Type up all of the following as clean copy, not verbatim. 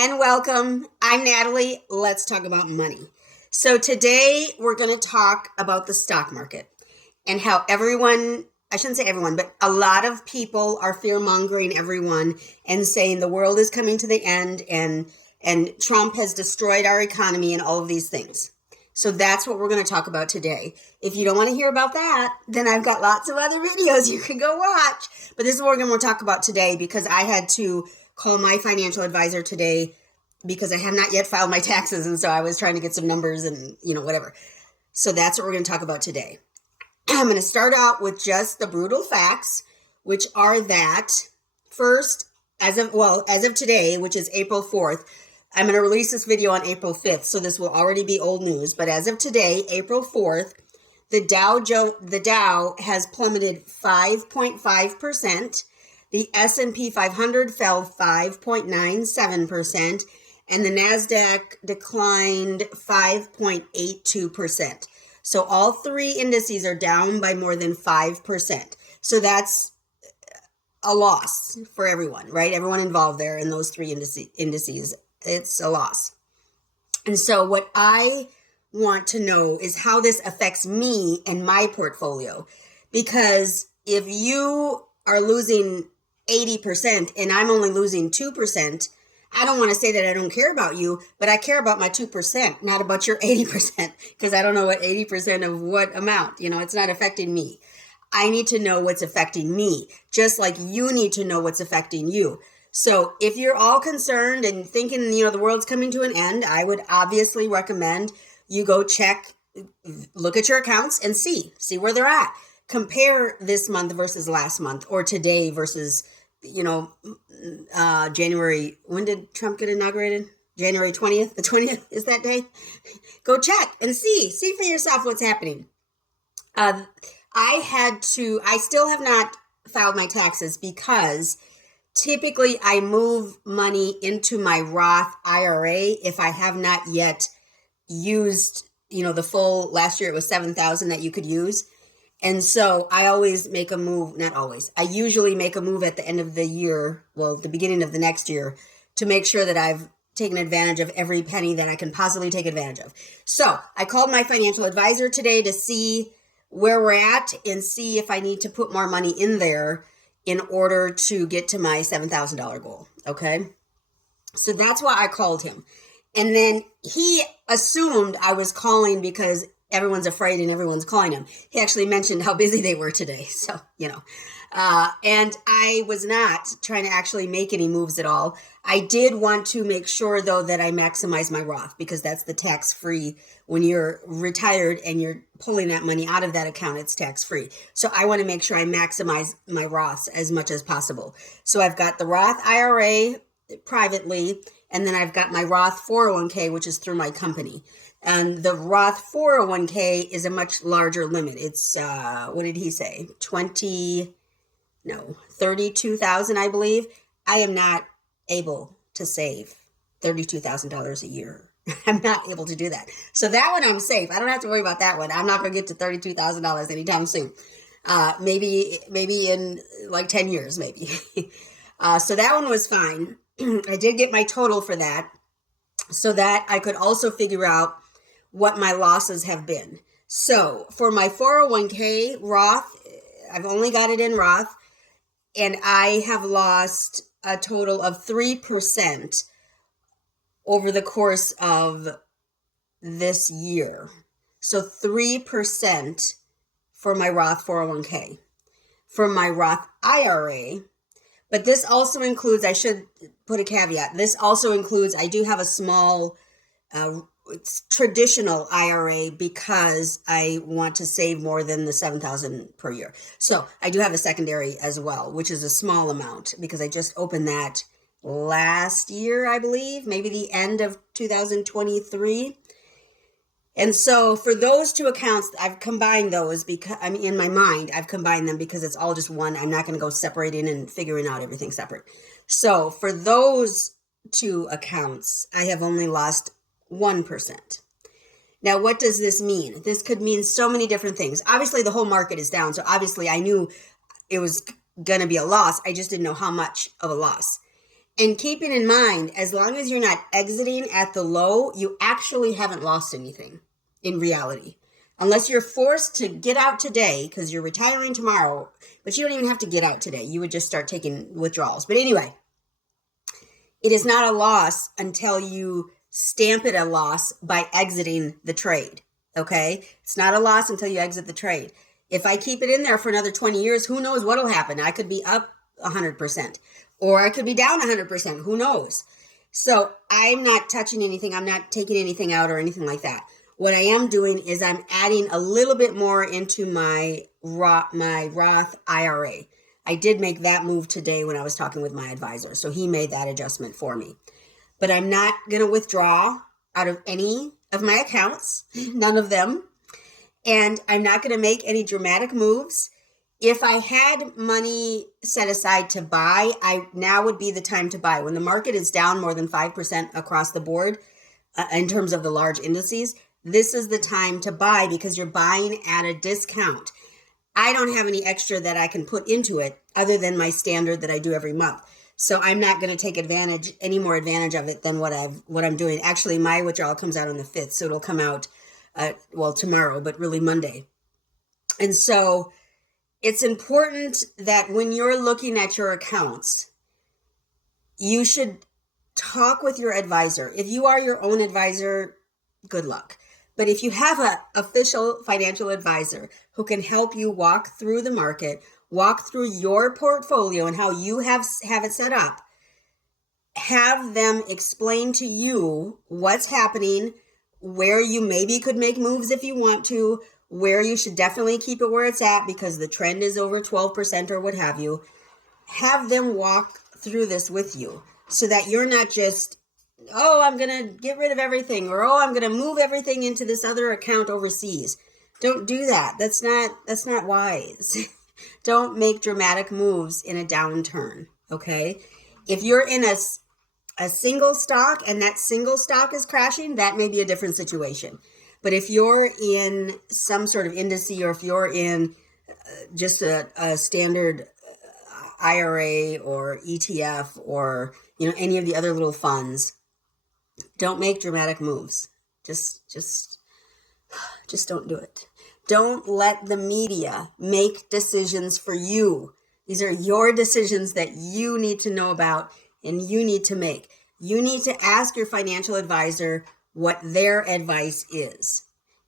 and welcome. I'm Natalie. Let's talk about money. So today we're going to talk about the stock market and how everyone, I shouldn't say everyone, but a lot of people are fear-mongering everyone and saying the world is coming to the end and Trump has destroyed our economy and all of these things. So that's what we're going to talk about today. If you don't want to hear about that, then I've got lots of other videos you can go watch. But this is what we're going to talk about today because I had to call my financial advisor today because I have not yet filed my taxes. And so I was trying to get some numbers and, whatever. So that's what we're going to talk about today. I'm going to start out with just the brutal facts, which are that first, as of today, which is April 4th, I'm going to release this video on April 5th. So this will already be old news. But as of today, April 4th, the Dow has plummeted 5.5%. The S&P 500 fell 5.97%, and the NASDAQ declined 5.82%. So all three indices are down by more than 5%. So that's a loss for everyone, right? Everyone involved there in those three indices. It's a loss. And so what I want to know is how this affects me and my portfolio. Because if you are losing 80% and I'm only losing 2%, I don't want to say that I don't care about you, but I care about my 2%, not about your 80%, because I don't know what 80% of what amount, it's not affecting me. I need to know what's affecting me, just like you need to know what's affecting you. So if you're all concerned and thinking, the world's coming to an end, I would obviously recommend you go look at your accounts and see where they're at. Compare this month versus last month or today versus, January. When did Trump get inaugurated? January 20th? The 20th is that day? Go check and see for yourself what's happening. I still have not filed my taxes because typically I move money into my Roth IRA if I have not yet used, the full, last year it was $7,000 that you could use. And so I always make a move, not always, I usually make a move at the end of the year, the beginning of the next year, to make sure that I've taken advantage of every penny that I can possibly take advantage of. So I called my financial advisor today to see where we're at and see if I need to put more money in there in order to get to my $7,000 goal. Okay. So that's why I called him. And then he assumed I was calling because everyone's afraid and everyone's calling him. He actually mentioned how busy they were today. So, and I was not trying to actually make any moves at all. I did want to make sure, though, that I maximize my Roth because that's the tax-free. When you're retired and you're pulling that money out of that account, it's tax-free. So I want to make sure I maximize my Roths as much as possible. So I've got the Roth IRA privately, and then I've got my Roth 401k, which is through my company. And the Roth 401k is a much larger limit. It's, what did he say? 32,000, I believe. I am not able to save $32,000 a year. I'm not able to do that. So that one I'm safe. I don't have to worry about that one. I'm not going to get to $32,000 anytime soon. Maybe in like 10 years, maybe. So that one was fine. I did get my total for that so that I could also figure out what my losses have been. So for my 401k Roth, I've only got it in Roth, and I have lost a total of 3% over the course of this year. So 3% for my Roth 401k. For my Roth IRA, but this also includes, I should put a caveat, this also includes, I do have a small it's traditional IRA because I want to save more than the $7,000 per year. So I do have a secondary as well, which is a small amount because I just opened that last year, I believe, maybe the end of 2023. And so for those two accounts, I've combined those because, in my mind, I've combined them because it's all just one. I'm not going to go separating and figuring out everything separate. So for those two accounts, I have only lost 1%. Now, what does this mean? This could mean so many different things. Obviously, the whole market is down. So obviously, I knew it was going to be a loss. I just didn't know how much of a loss. And keeping in mind, as long as you're not exiting at the low, you actually haven't lost anything in reality. Unless you're forced to get out today because you're retiring tomorrow, but you don't even have to get out today. You would just start taking withdrawals. But anyway, it is not a loss until you stamp it a loss by exiting the trade. Okay? It's not a loss until you exit the trade. If I keep it in there for another 20 years, who knows what will happen? I could be up 100%, or I could be down 100%. Who knows? So I'm not touching anything. I'm not taking anything out or anything like that. What I am doing is I'm adding a little bit more into my Roth IRA. I did make that move today when I was talking with my advisor. So he made that adjustment for me. But I'm not going to withdraw out of any of my accounts, none of them. And I'm not going to make any dramatic moves. If I had money set aside to buy, now would be the time to buy. When the market is down more than 5% across the board, in terms of the large indices, this is the time to buy because you're buying at a discount. I don't have any extra that I can put into it other than my standard that I do every month. So I'm not going to take any more advantage of it than what I'm doing. Actually, my withdrawal comes out on the 5th, so it'll come out, tomorrow, but really Monday. And so it's important that when you're looking at your accounts, you should talk with your advisor. If you are your own advisor, good luck. But if you have an official financial advisor who can help you walk through the market, walk through your portfolio and how you have it set up, have them explain to you what's happening, where you maybe could make moves if you want to, where you should definitely keep it where it's at because the trend is over 12% or what have you. Have them walk through this with you so that you're not just, oh, I'm going to get rid of everything, or, oh, I'm going to move everything into this other account overseas. Don't do that. That's not wise. Don't make dramatic moves in a downturn, okay? If you're in a single stock and that single stock is crashing, that may be a different situation. But if you're in some sort of index, or if you're in just a standard IRA or ETF or any of the other little funds, don't make dramatic moves. Just don't do it. Don't let the media make decisions for you. These are your decisions that you need to know about and you need to make. You need to ask your financial advisor what their advice is.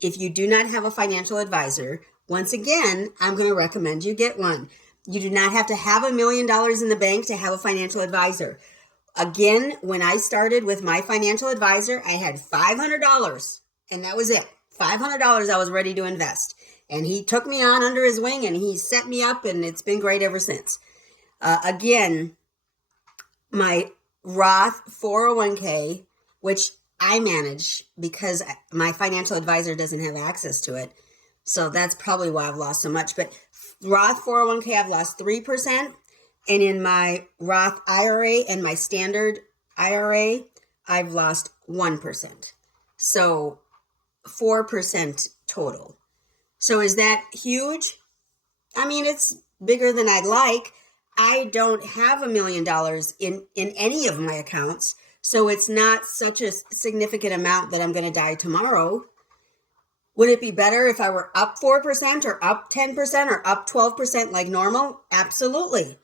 If you do not have a financial advisor, once again, I'm going to recommend you get one. You do not have to have $1 million in the bank to have a financial advisor. Again, when I started with my financial advisor, I had $500 and that was it. $500 I was ready to invest. And he took me on under his wing and he set me up and it's been great ever since. Again, my Roth 401k, which I manage because my financial advisor doesn't have access to it. So that's probably why I've lost so much. But Roth 401k, I've lost 3%. And in my Roth IRA and my standard IRA, I've lost 1%. So 4% total. So is that huge? I mean, it's bigger than I'd like. I don't have $1 million in any of my accounts. So it's not such a significant amount that I'm going to die tomorrow. Would it be better if I were up 4% or up 10% or up 12% like normal? Absolutely.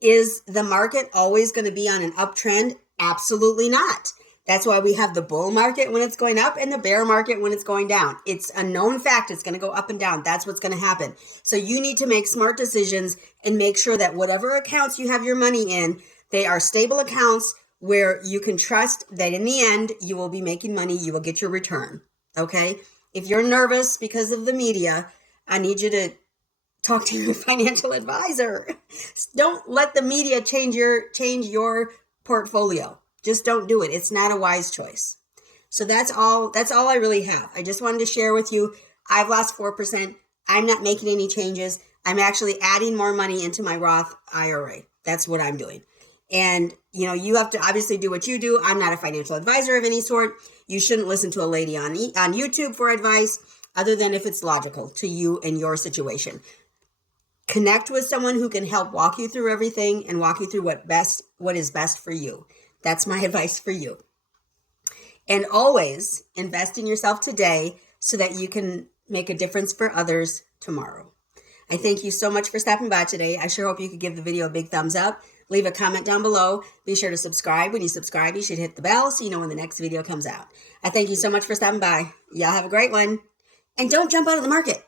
Is the market always going to be on an uptrend? Absolutely not. That's why we have the bull market when it's going up and the bear market when it's going down. It's a known fact. It's going to go up and down. That's what's going to happen. So you need to make smart decisions and make sure that whatever accounts you have your money in, they are stable accounts where you can trust that in the end, you will be making money. You will get your return. Okay. If you're nervous because of the media, I need you to talk to your financial advisor. Don't let the media change your portfolio. Just don't do it. It's not a wise choice. So that's all I really have. I just wanted to share with you. I've lost 4%. I'm not making any changes. I'm actually adding more money into my Roth IRA. That's what I'm doing. And, you have to obviously do what you do. I'm not a financial advisor of any sort. You shouldn't listen to a lady on YouTube for advice other than if it's logical to you and your situation. Connect with someone who can help walk you through everything and walk you through what is best for you. That's my advice for you. And always invest in yourself today so that you can make a difference for others tomorrow. I thank you so much for stopping by today. I sure hope you could give the video a big thumbs up. Leave a comment down below. Be sure to subscribe. When you subscribe, you should hit the bell so you know when the next video comes out. I thank you so much for stopping by. Y'all have a great one. And don't jump out of the market.